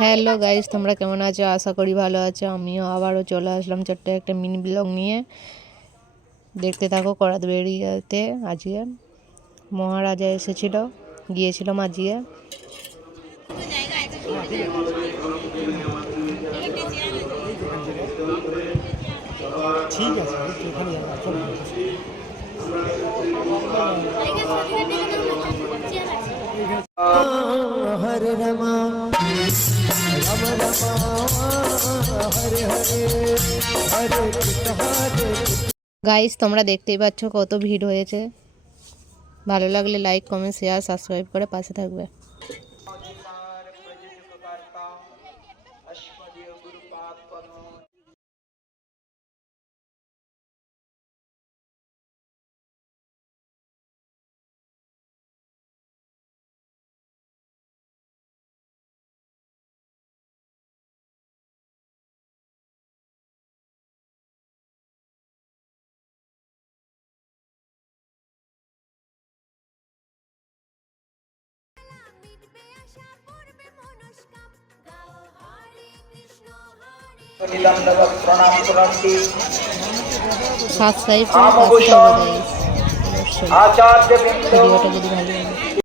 Hello guys তোমরা কেমন আছো? আশা করি ভালো আছো। আমিও আবারও চলে আসলাম ছোট্ট একটা মিনি ব্লগ নিয়ে। দেখতে থাকো করাত বেরিয়াতে। আজকে মহারাজা এসেছিল গিয়েছিলাম আজকে ঠিক আছে গাইস তোমরা দেখতেই পাচ্ছ কত ভিড় হয়েছে। ভালো লাগলে লাইক কমেন্ট শেয়ার সাবস্ক্রাইব করে পাশে থাকবে। সাবস্ক্রাইব করে পাশে থাকবে গাইস ভিডিওটা যদি ভালো লাগে।